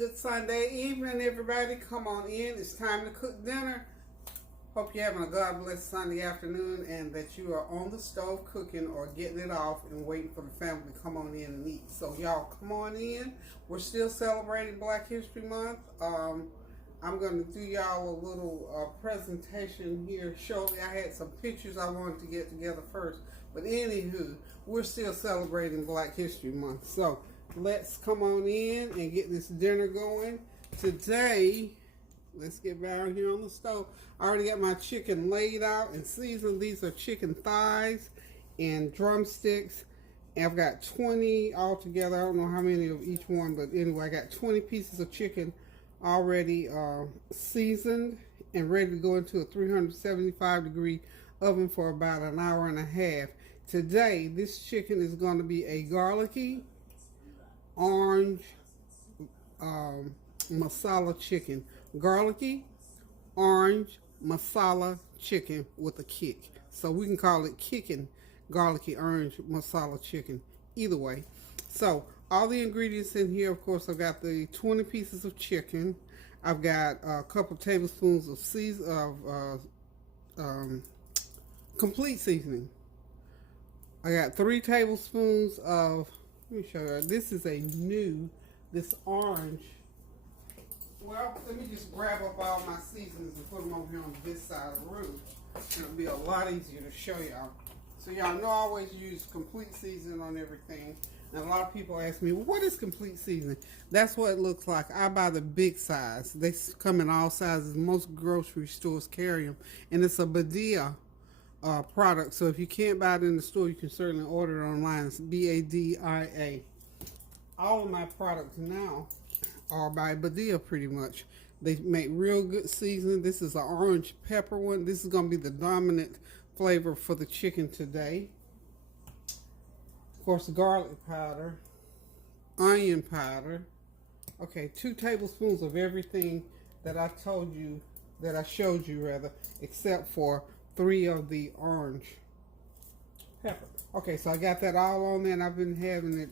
Good Sunday evening, everybody. Come on in. It's time to cook dinner. Hope you're having a God bless Sunday afternoon and that you are on the stove cooking or getting it off and waiting for the family to come on in and eat. So y'all come on in. We're still celebrating Black History Month. I'm going to do y'all a little presentation here shortly. I had some pictures I wanted to get together first. But anywho, we're still celebrating Black History Month. So let's come on in and get this dinner going. Today, let's get down here on the stove. I already got my chicken laid out and seasoned. These are chicken thighs and drumsticks. And I've got 20 altogether. I don't know how many of each one, but anyway, I got 20 pieces of chicken already seasoned and ready to go into a 375-degree oven for about an hour and a half. Today, this chicken is going to be a garlicky, orange masala chicken. Garlicky, orange masala chicken with a kick. So we can call it kicking garlicky orange masala chicken. Either way. So all the ingredients in here, of course, I've got the 20 pieces of chicken. I've got a couple tablespoons of complete seasoning. I got 3 tablespoons of, let me show you, this is this orange. Well, let me just grab up all my seasonings and put them over here on this side of the room. It'll be a lot easier to show y'all. So y'all know I always use complete seasoning on everything. And a lot of people ask me, well, what is complete seasoning? That's what it looks like. I buy the big size. They come in all sizes. Most grocery stores carry them. And it's a Badia product. So if you can't buy it in the store, you can certainly order it online. It's Badia. All of my products now are by Badia pretty much. They make real good seasoning. This is an orange pepper one. This is going to be the dominant flavor for the chicken today. Of course, garlic powder, onion powder. Okay, 2 tablespoons of everything that I told you, that I showed you rather, except for 3 of the orange pepper. Okay, so I got that all on there, and I've been having it.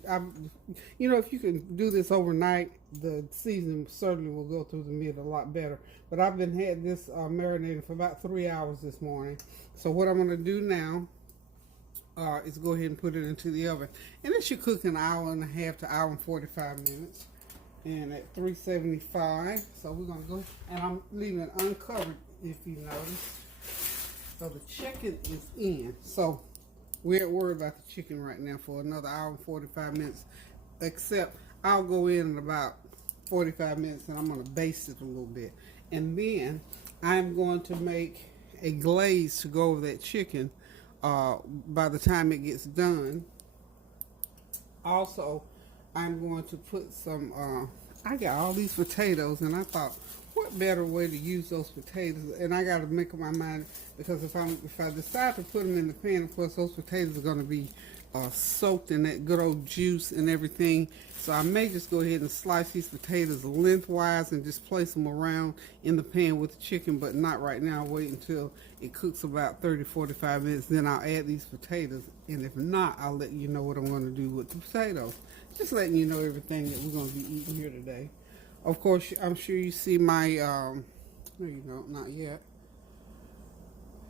You know, if you can do this overnight, the seasoning certainly will go through the meat a lot better. But I've been had this marinated for about 3 hours this morning. So what I'm going to do now is go ahead and put it into the oven. And it should cook an hour and a half to hour and 45 minutes. And at 375. So we're going to go, and I'm leaving it uncovered if you notice. So the chicken is in. So we ain't worried about the chicken right now for another hour and 45 minutes. Except I'll go in about 45 minutes and I'm going to baste it a little bit. And then I'm going to make a glaze to go over that chicken by the time it gets done. Also, I'm going to put some, I got all these potatoes and I thought, what better way to use those potatoes? And I got to make up my mind, because if I decide to put them in the pan, of course those potatoes are going to be soaked in that good old juice and everything. So I may just go ahead and slice these potatoes lengthwise and just place them around in the pan with the chicken, but not right now. Wait until it cooks about 30-45 minutes, then I'll add these potatoes. And if not, I'll let you know what I'm going to do with the potatoes. Just letting you know everything that we're going to be eating here today. Of course, I'm sure you see my, no you don't, not yet.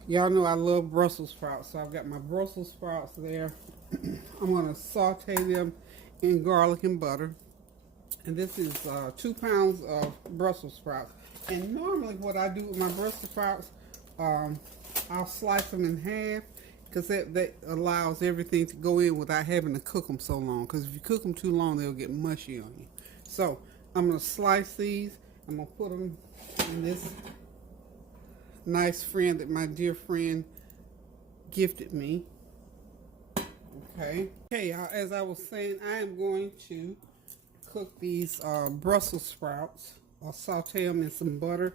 Y'all know I love Brussels sprouts, so I've got my Brussels sprouts there. I'm going to saute them in garlic and butter. And this is 2 pounds of Brussels sprouts. And normally what I do with my Brussels sprouts, I'll slice them in half, because that allows everything to go in without having to cook them so long. Because if you cook them too long, they'll get mushy on you. So I'm going to slice these. I'm going to put them in this nice friend that my dear friend gifted me. Okay, as I was saying, I am going to cook these Brussels sprouts. I'll saute them in some butter.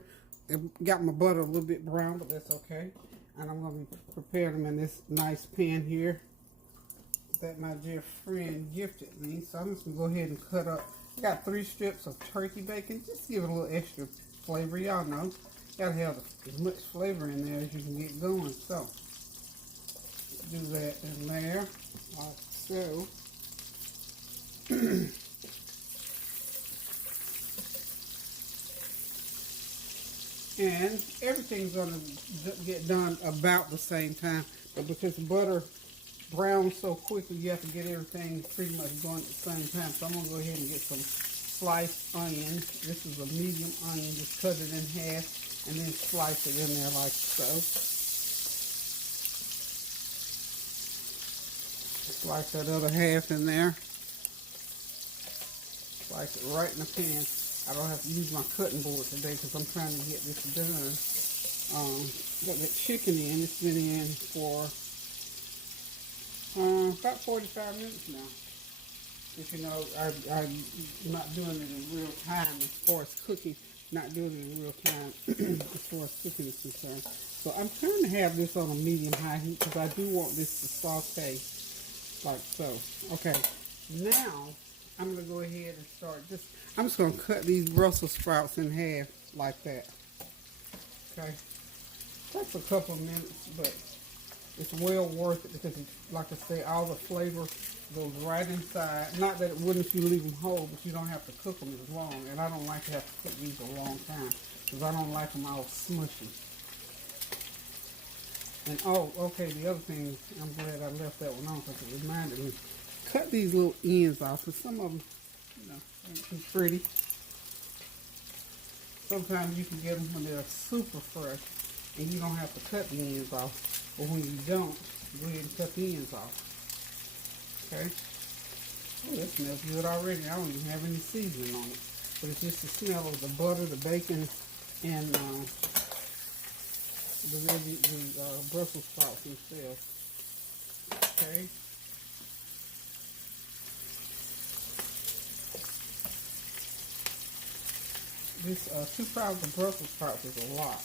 I got my butter a little bit brown, but that's okay. And I'm going to prepare them in this nice pan here that my dear friend gifted me. So I'm just going to go ahead and cut up. I got 3 strips of turkey bacon, just to give it a little extra flavor. Y'all know, gotta have as much flavor in there as you can get going. So do that in there, like so. And everything's going to get done about the same time. But because butter browns so quickly, you have to get everything pretty much going at the same time. So I'm going to go ahead and get some sliced onion. This is a medium onion. Just cut it in half and then slice it in there like so. Slice that other half in there. Slice it right in the pan. I don't have to use my cutting board today because I'm trying to get this done. Got the chicken in. It's been in for about 45 minutes now. If you know, I'm not doing it in real time as far as cooking. Not doing it in real time as far as cooking is concerned. So I'm trying to have this on a medium-high heat because I do want this to saute like so. Okay, now I'm going to go ahead and start just, I'm just going to cut these Brussels sprouts in half like that. Okay. Takes a couple of minutes, but it's well worth it because, like I say, all the flavor goes right inside. Not that it wouldn't if you leave them whole, but you don't have to cook them as long. And I don't like to have to cook these a long time because I don't like them all smushy. And oh, okay, the other thing, I'm glad I left that one on because it reminded me. Cut these little ends off because some of them, you know, ain't too pretty. Sometimes you can get them when they're super fresh and you don't have to cut the ends off. But when you don't, go ahead and cut the ends off. Okay? Oh, that smells good already. I don't even have any seasoning on it. But it's just the smell of the butter, the bacon, and the Brussels sprouts themselves. Okay? This 2 pounds of Brussels sprouts is a lot.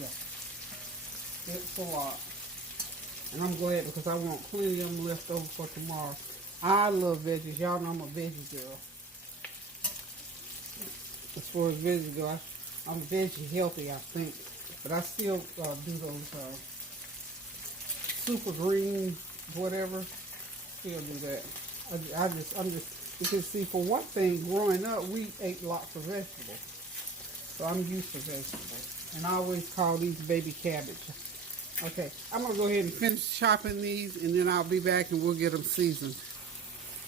Yeah, it's a lot. And I'm glad because I want plenty of them left over for tomorrow. I love veggies. Y'all know I'm a veggie girl. As far as veggies go, I'm veggie healthy, I think. But I still do those super green, whatever. Still do that. I'm just, because see, for one thing, growing up, we ate lots of vegetables. So I'm used to vegetables. And I always call these baby cabbage. Okay, I'm going to go ahead and finish chopping these, and then I'll be back and we'll get them seasoned.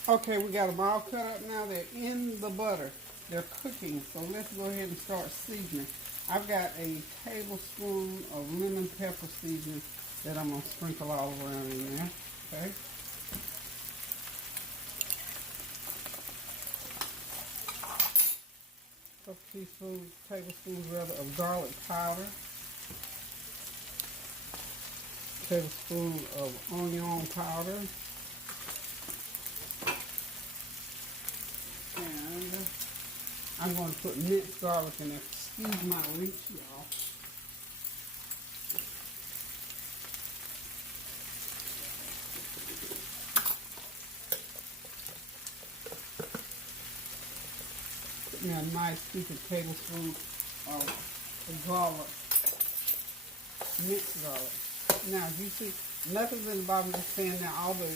Okay, we got them all cut up now. They're in the butter. They're cooking, so let's go ahead and start seasoning. I've got a tablespoon of lemon pepper seasoning that I'm going to sprinkle all around in there. Okay. Couple tablespoons rather, of garlic powder. Tablespoon of onion powder. And I'm going to put minced garlic in there. Excuse my reach, y'all. Put me a nice heaping tablespoon of garlic. Minced garlic. Now, you see, nothing's in the bottom of this pan now. All the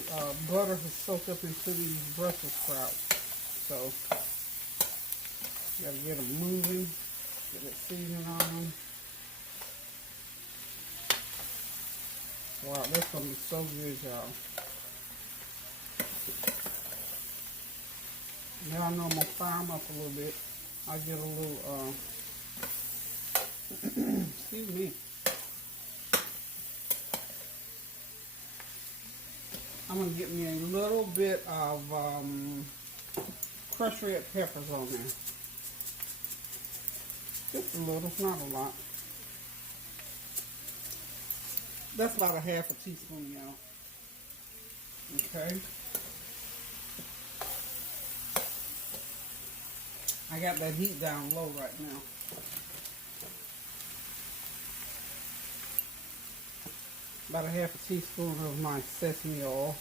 butter has soaked up into these Brussels sprouts. So, you gotta get them moving, get that seasoning on them. Wow, that's gonna be so good, y'all. Now I know I'm gonna fire them up a little bit. I'll get a little, excuse me. I'm going to get me a little bit of crushed red peppers on there. Just a little, not a lot. That's about a half a teaspoon, y'all. Okay. I got that heat down low right now. About a half a teaspoon of my sesame oil.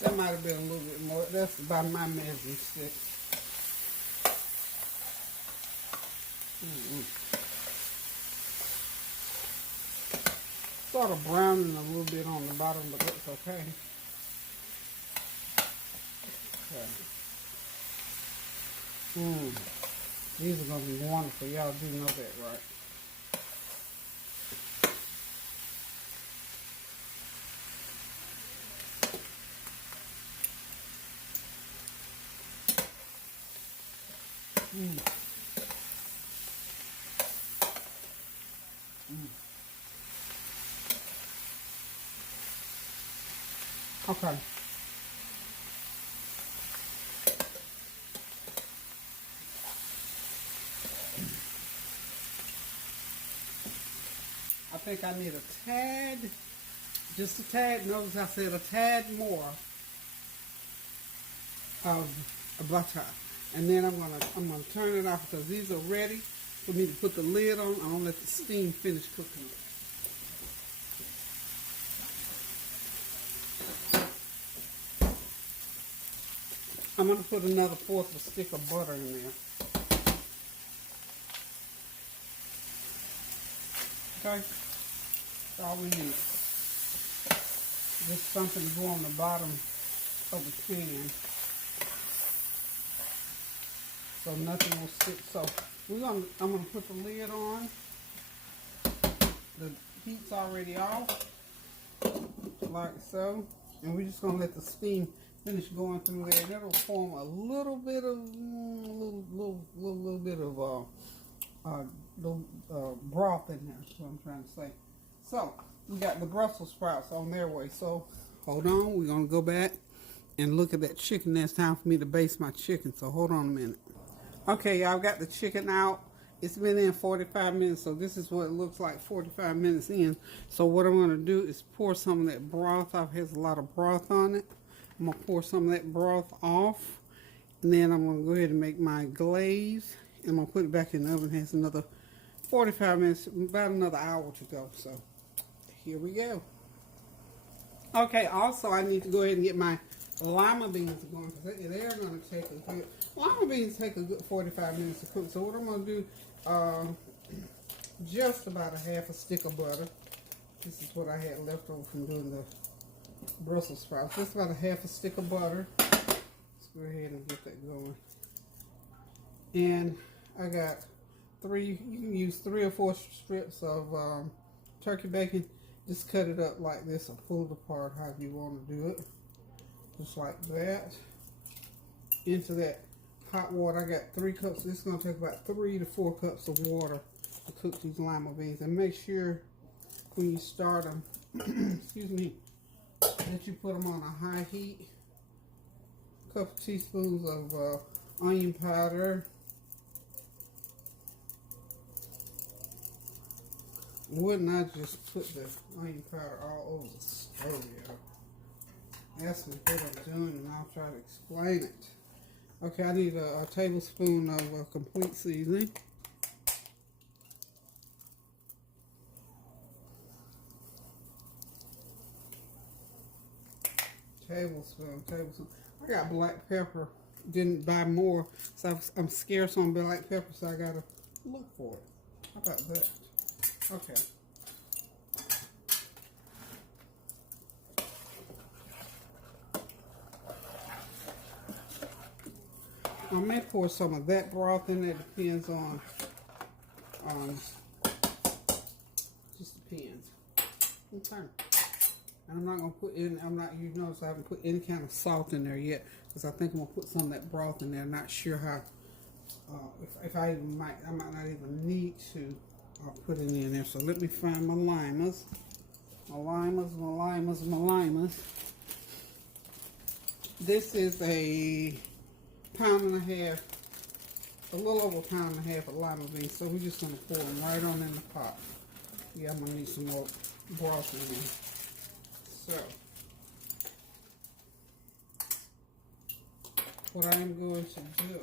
That might have been a little bit more. That's about my measuring stick. Sort of browning a little bit on the bottom, but that's okay. Okay. Mmm. These are going to be wonderful. Y'all do know that, right? Mmm. Mmm. Okay. I think I need a tad, just a tad, notice I said a tad more of butter. And then I'm gonna turn it off because these are ready for me to put the lid on. I'm gonna let the steam finish cooking. I'm gonna put another fourth of a stick of butter in there. Okay, that's all we need. Just something to go on the bottom of the pan, so nothing will stick. So I'm gonna put the lid on. The heat's already off, like so, and we're just gonna let the steam finish going through there, and it'll form a little bit of little bit of broth in there. That's what I'm trying to say. So we got the Brussels sprouts on their way. So hold on, we're gonna go back and look at that chicken. It's time for me to baste my chicken. So hold on a minute. Okay, y'all, got the chicken out. It's been in 45 minutes, so this is what it looks like 45 minutes in. So what I'm going to do is pour some of that broth off. It has a lot of broth on it. I'm going to pour some of that broth off, and then I'm going to go ahead and make my glaze. And I'm going to put it back in the oven. It has another 45 minutes, about another hour to go. So here we go. Okay, also I need to go ahead and get my lima beans going because they're going to take a good, lima beans take a good 45 minutes to cook. So what I'm going to do, just about a half a stick of butter. This is what I had left over from doing the Brussels sprouts. Just about a half a stick of butter. Let's go ahead and get that going. And I got you can use 3 or 4 strips of turkey bacon. Just cut it up like this or pull it apart however you want to do it. Just like that. Into that hot water, I got 3 cups. This is going to take about 3 to 4 cups of water to cook these lima beans. And make sure when you start them, excuse me, that you put them on a high heat. A couple teaspoons of onion powder. Wouldn't I just put the onion powder all over the stove, y'all? Ask me what I'm doing and I'll try to explain it. Okay, I need a tablespoon of complete seasoning. Tablespoon. I got black pepper. Didn't buy more, so I'm scarce on black pepper, so I gotta look for it. How about that? Okay. I may pour some of that broth in there. Depends on, just depends. Okay. And I'm not gonna put in. You notice I haven't put any kind of salt in there yet, because I think I'm gonna put some of that broth in there. I'm not sure how. If I might not even need to put it in there. So let me find my limas. My limas. This is a pound and a half, a little over a pound and a half of lima beans. So we're just gonna pour them right on in the pot. Yeah, I'm gonna need some more broth in there. So what I am going to do,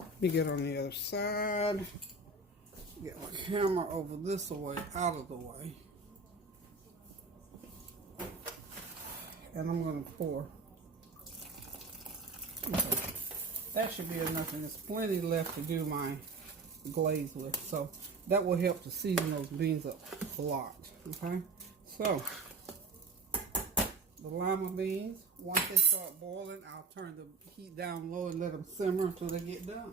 let me get on the other side, get my camera over this way, out of the way, and I'm going to pour. Okay. That should be enough, and there's plenty left to do my glaze with, so that will help to season those beans up a lot. Okay, so the lima beans, once they start boiling, I'll turn the heat down low and let them simmer until they get done.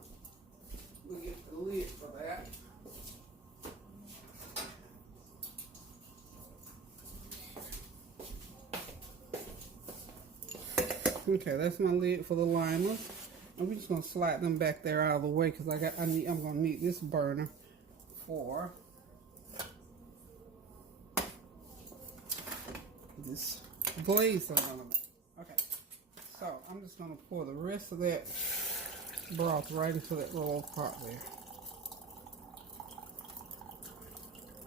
We'll get the lid for that. Okay, that's my lid for the limas. And we're just gonna slide them back there out of the way because I'm gonna need this burner for this glaze I'm gonna make. Okay, so I'm just gonna pour the rest of that broth right into that little pot there.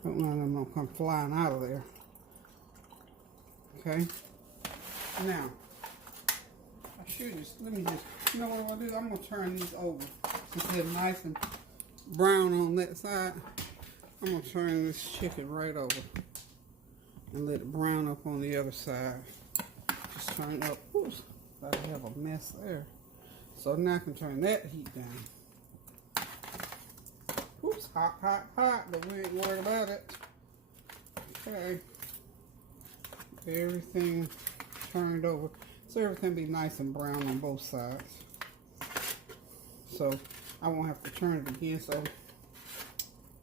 Don't want them to come flying out of there. Okay, now I should just, you know what I'm gonna do? I'm gonna turn these over. Since they're nice and brown on that side, I'm gonna turn this chicken right over and let it brown up on the other side. Just turn it up. Oops, I have a mess there. So now I can turn that heat down. Oops, hot, hot, hot, but we ain't worried about it. Okay. Everything turned over. So everything be nice and brown on both sides. So I won't have to turn it again. So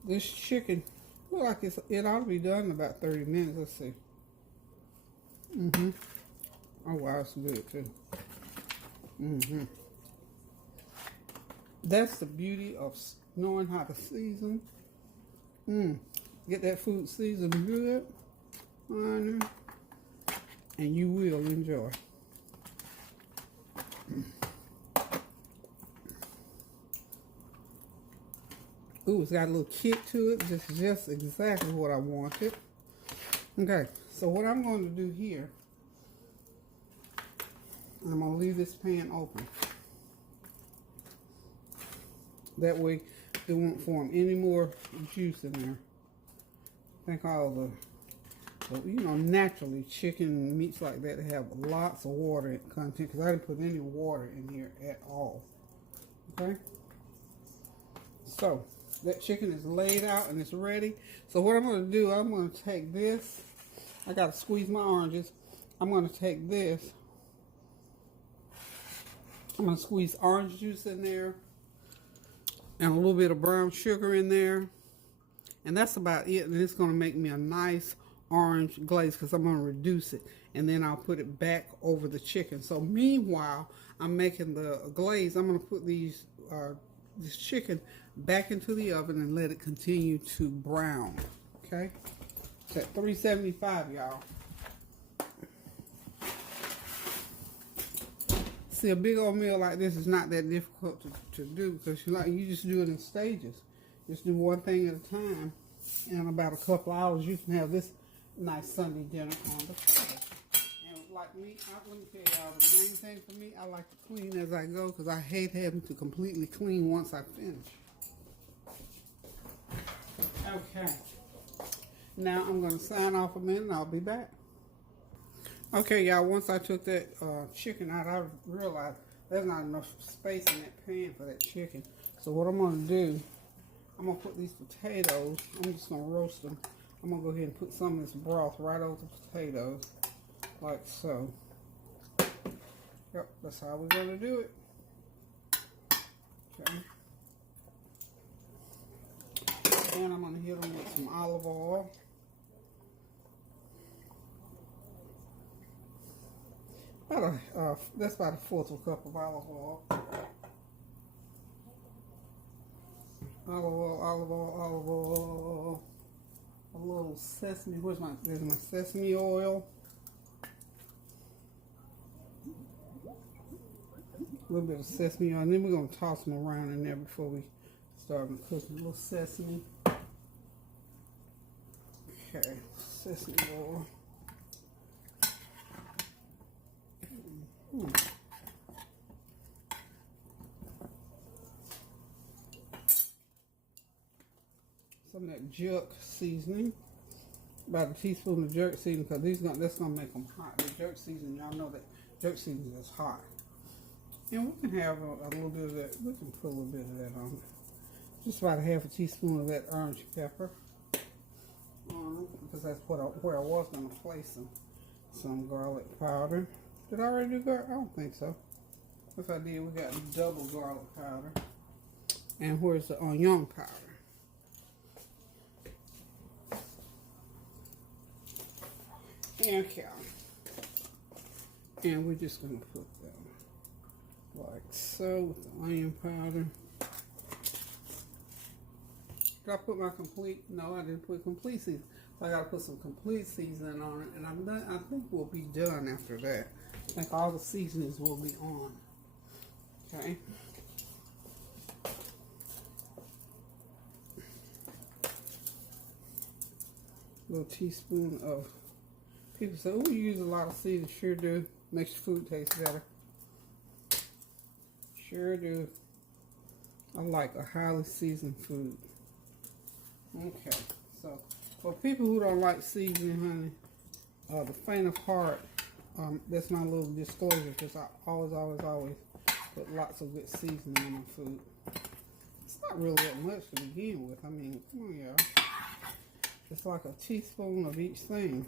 this chicken, look like it ought to be done in about 30 minutes. Let's see. Oh wow, it's good too. That's the beauty of knowing how to season. Get that food seasoned good, honey, and you will enjoy. Ooh, it's got a little kick to it. Just exactly what I wanted. Okay, so what I'm going to do here, I'm going to leave this pan open. That way it won't form any more juice in there. I think all the you know, naturally chicken meats like that have lots of water content because I didn't put any water in here at all. Okay? So that chicken is laid out and it's ready. So what I'm going to do, I'm going to take this. I got to squeeze my oranges. I'm going to take this. I'm going to squeeze orange juice in there and a little bit of brown sugar in there. And that's about it. And it's going to make me a nice orange glaze because I'm going to reduce it. And then I'll put it back over the chicken. So meanwhile, I'm making the glaze. I'm going to put this chicken back into the oven and let it continue to brown. Okay? It's at 375, y'all. See, a big old meal like this is not that difficult to do because you just do it in stages. Just do one thing at a time. And in about a couple hours, you can have this nice Sunday dinner on the table. And like me, let me tell y'all, the main thing for me, I like to clean as I go because I hate having to completely clean once I finish. Okay. Now I'm going to sign off a minute and I'll be back. Okay, y'all, once I took that chicken out, I realized there's not enough space in that pan for that chicken. So what I'm going to do, I'm going to put these potatoes, I'm just going to roast them. I'm going to go ahead and put some of this broth right over the potatoes, like so. Yep, that's how we're going to do it. Okay. And I'm going to hit them with some olive oil. That's about a fourth of a cup of olive oil. Olive oil, olive oil, olive oil. A little sesame. There's my sesame oil. A little bit of sesame oil. And then we're going to toss them around in there before we start cooking. A little sesame. Okay, sesame oil. Some of that jerk seasoning, about a teaspoon of jerk seasoning, because that's gonna make them hot. The jerk seasoning, y'all know that jerk seasoning is hot, and we can have a little bit of that. We can put a little bit of that on. Just about a half a teaspoon of that orange pepper, because that's where I was gonna place some garlic powder. Did I already do garlic? I don't think so. If I did, we got double garlic powder. And where's the onion powder? Okay. And we're just going to put them like so with the onion powder. Did I put my complete? No, I didn't put complete seasoning. I got to put some complete seasoning on it, and I'm done. I think we'll be done after that. I think all the seasonings will be on. Okay. Little teaspoon of. People say, "Oh, you use a lot of seasoning." Sure do. Makes your food taste better. Sure do. I like a highly seasoned food. Okay, so for people who don't like seasoning, honey, the faint of heart, that's my little disclosure, because I always put lots of good seasoning on my food. It's not really that much to begin with. I mean, come on, y'all. It's like a teaspoon of each thing.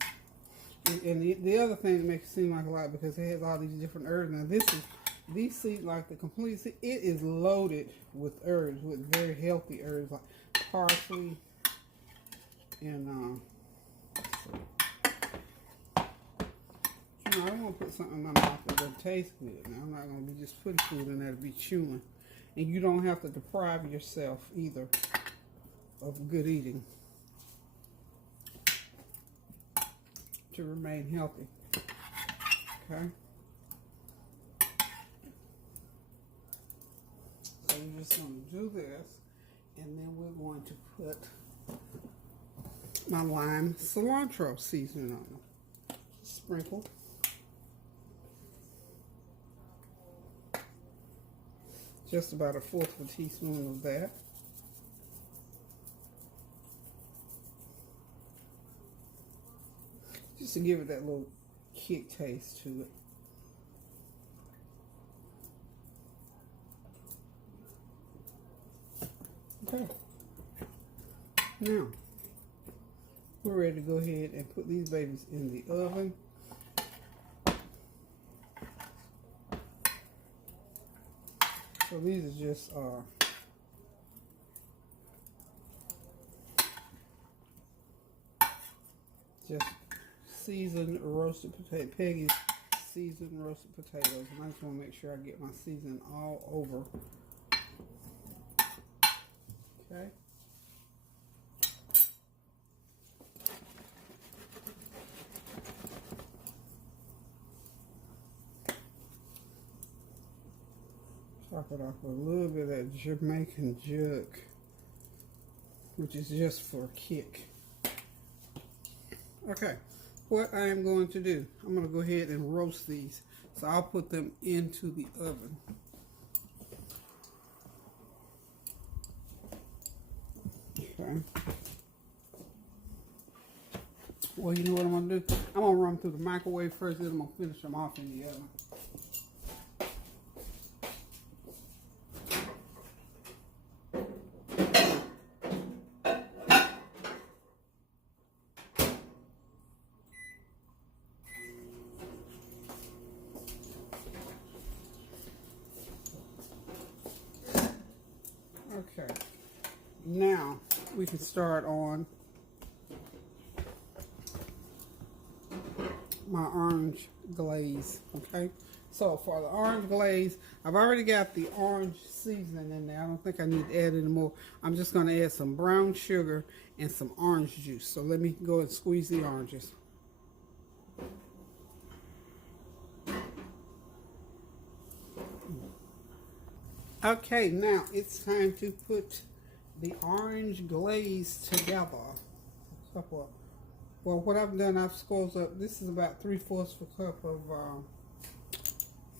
And the other thing that makes it seem like a lot, because it has all these different herbs. Now these seeds, like the complete seed, it is loaded with herbs, with very healthy herbs like parsley and you know, I don't want to put something in my mouth that doesn't taste good. Now I'm not going to be just putting food in there to be chewing, and you don't have to deprive yourself either of good eating to remain healthy. Okay. So we're just going to do this, and then we're going to put my lime cilantro seasoning on them. Sprinkle. Just about 1/4 of a teaspoon of that. Just to give it that little kick taste to it. Okay. Now, we're ready to go ahead and put these babies in the oven. So these are just seasoned roasted potato, Peggy's seasoned roasted potatoes, and I just want to make sure I get my seasoning all over. Okay. Top it off with a little bit of that Jamaican jerk, which is just for a kick. Okay, what I am going to do, I'm going to go ahead and roast these. So I'll put them into the oven. Okay. Well, you know what I'm going to do? I'm going to run them through the microwave first, then I'm going to finish them off in the oven. Okay, now we can start on my orange glaze. Okay, so for the orange glaze, I've already got the orange seasoning in there. I don't think I need to add any more. I'm just going to add some brown sugar and some orange juice. So let me go and squeeze the oranges. Okay, now it's time to put the orange glaze together. Well, what I've done, I've squeezed up, this is about 3/4 of a cup of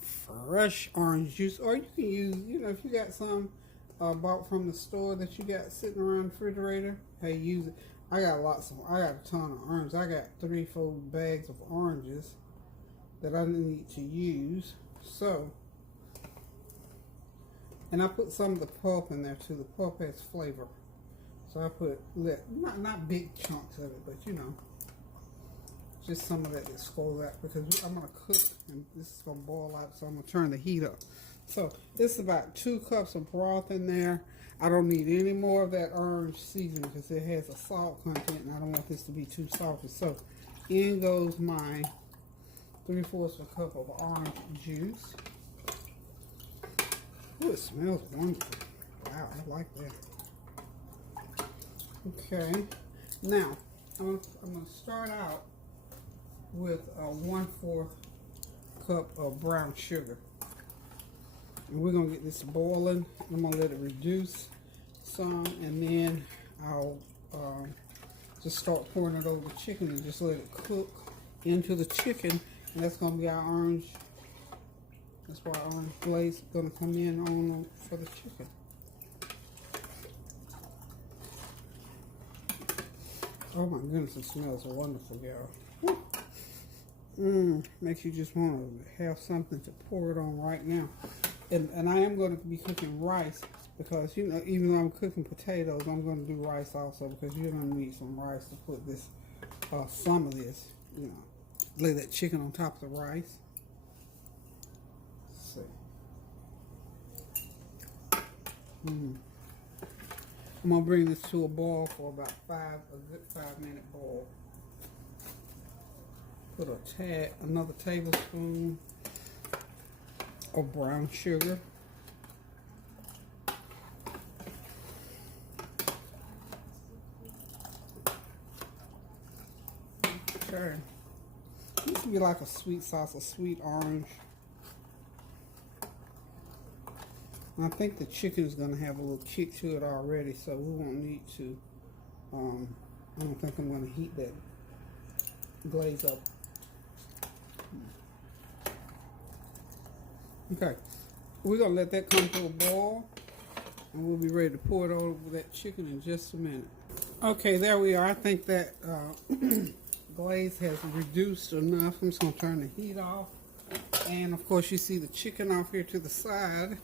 fresh orange juice. Or you can use, you know, if you got some bought from the store that you got sitting around the refrigerator, hey, use it. I got a ton of oranges. I got 3-4 bags of oranges that I need to use. So, and I put some of the pulp in there too. The pulp has flavor. So I put, not big chunks of it, but you know. just some of that that's spoiled out, because I'm going to cook and this is going to boil out, so I'm going to turn the heat up. So this is about 2 cups of broth in there. I don't need any more of that orange seasoning because it has a salt content and I don't want this to be too salty. So in goes my 3/4 cup of orange juice. Ooh, it smells wonderful. Wow, I like that. Okay, now I'm going to start out with a 1/4 cup of brown sugar. And we're going to get this boiling. I'm going to let it reduce some, and then I'll just start pouring it over the chicken and just let it cook into the chicken. And that's going to be our orange. That's why our orange glaze is going to come in on for the chicken. Oh my goodness, it smells wonderful, y'all. Makes you just want to have something to pour it on right now. And I am going to be cooking rice because, you know, even though I'm cooking potatoes, I'm going to do rice also because you're going to need some rice to put this, some of this, you know, lay that chicken on top of the rice. Let's see. I'm going to bring this to a boil for about a good 5-minute boil. Put another tablespoon of brown sugar. Okay. This would be like a sweet sauce, a sweet orange. And I think the chicken is going to have a little kick to it already, so we won't need to. I don't think I'm going to heat that glaze up. Okay, we're going to let that come to a boil, and we'll be ready to pour it over that chicken in just a minute. Okay, there we are. I think that glaze has reduced enough. I'm just going to turn the heat off. And, of course, you see the chicken off here to the side.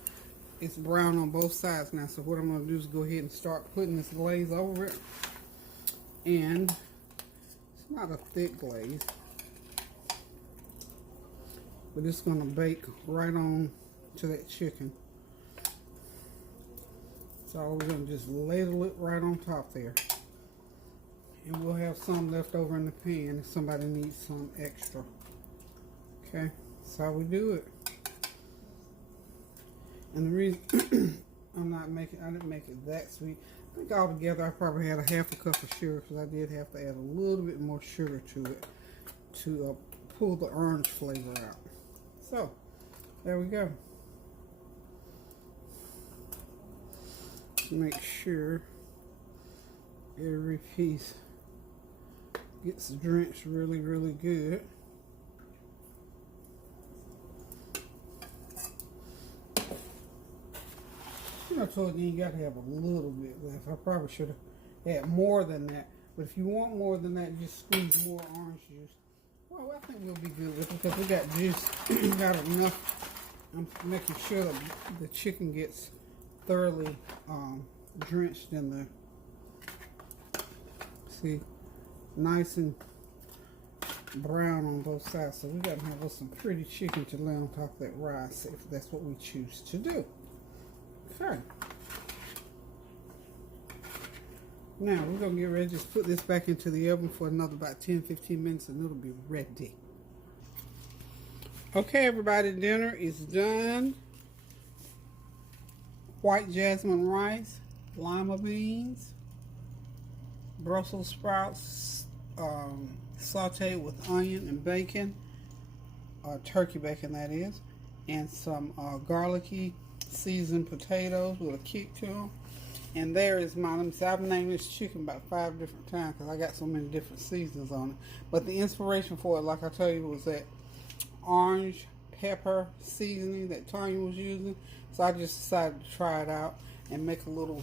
It's brown on both sides now, so what I'm going to do is go ahead and start putting this glaze over it. And it's not a thick glaze, but it's going to bake right on to that chicken. So we're going to just ladle it right on top there. And we'll have some left over in the pan if somebody needs some extra. Okay, that's how we do it. And the reason I didn't make it that sweet. I think altogether I probably had a 1/2 cup of sugar because I did have to add a little bit more sugar to it to pull the orange flavor out. So, there we go. Make sure every piece gets drenched really, really good. I told you got to have a little bit left. I probably should have had more than that. But if you want more than that, just squeeze more orange juice. Well, I think we'll be good with it because we got juice. Got enough. I'm making sure that the chicken gets thoroughly drenched in the, see, nice and brown on both sides. So we got to have us some pretty chicken to lay on top of that rice if that's what we choose to do. Okay. Now we're going to get ready to just put this back into the oven for another about 10-15 minutes and it'll be ready. Okay, everybody, dinner is done. White jasmine rice, lima beans, Brussels sprouts, sauteed with onion and bacon, turkey bacon that is, and some garlicky seasoned potatoes with a kick to them. And there is my, let me see, I've named this chicken about 5 different times because I got so many different seasons on it. But the inspiration for it, like I told you, was that orange pepper seasoning that Tanya was using. So I just decided to try it out and make a little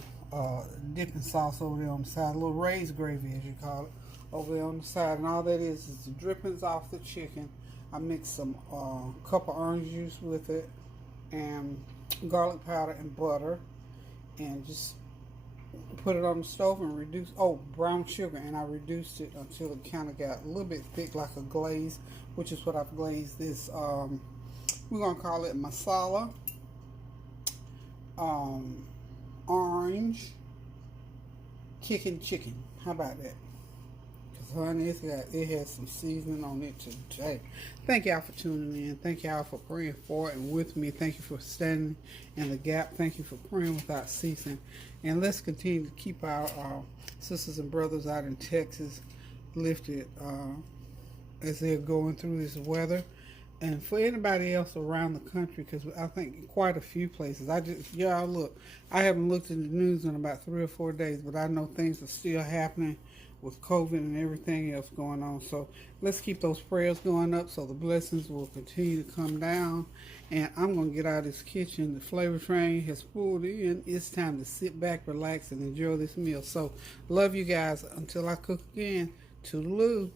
dipping sauce over there on the side, a little raised gravy as you call it, over there on the side. And all that is the drippings off the chicken. I mixed some cup of orange juice with it and garlic powder and butter, and just put it on the stove and reduce, oh, brown sugar, and I reduced it until it kind of got a little bit thick like a glaze, which is what I've glazed this. We're going to call it Marsala orange chicken. How about that? Because honey, it has some seasoning on it today. Thank y'all for tuning in. Thank y'all for praying for and with me. Thank you for standing in the gap. Thank you for praying without ceasing. And let's continue to keep our sisters and brothers out in Texas lifted as they're going through this weather. And for anybody else around the country, because I think quite a few places. Y'all look, I haven't looked in the news in about 3 or 4 days, but I know things are still happening with COVID and everything else going on. So let's keep those prayers going up so the blessings will continue to come down. And I'm going to get out of this kitchen. The flavor train has pulled in. It's time to sit back, relax, and enjoy this meal. So love you guys. Until I cook again, toodaloo.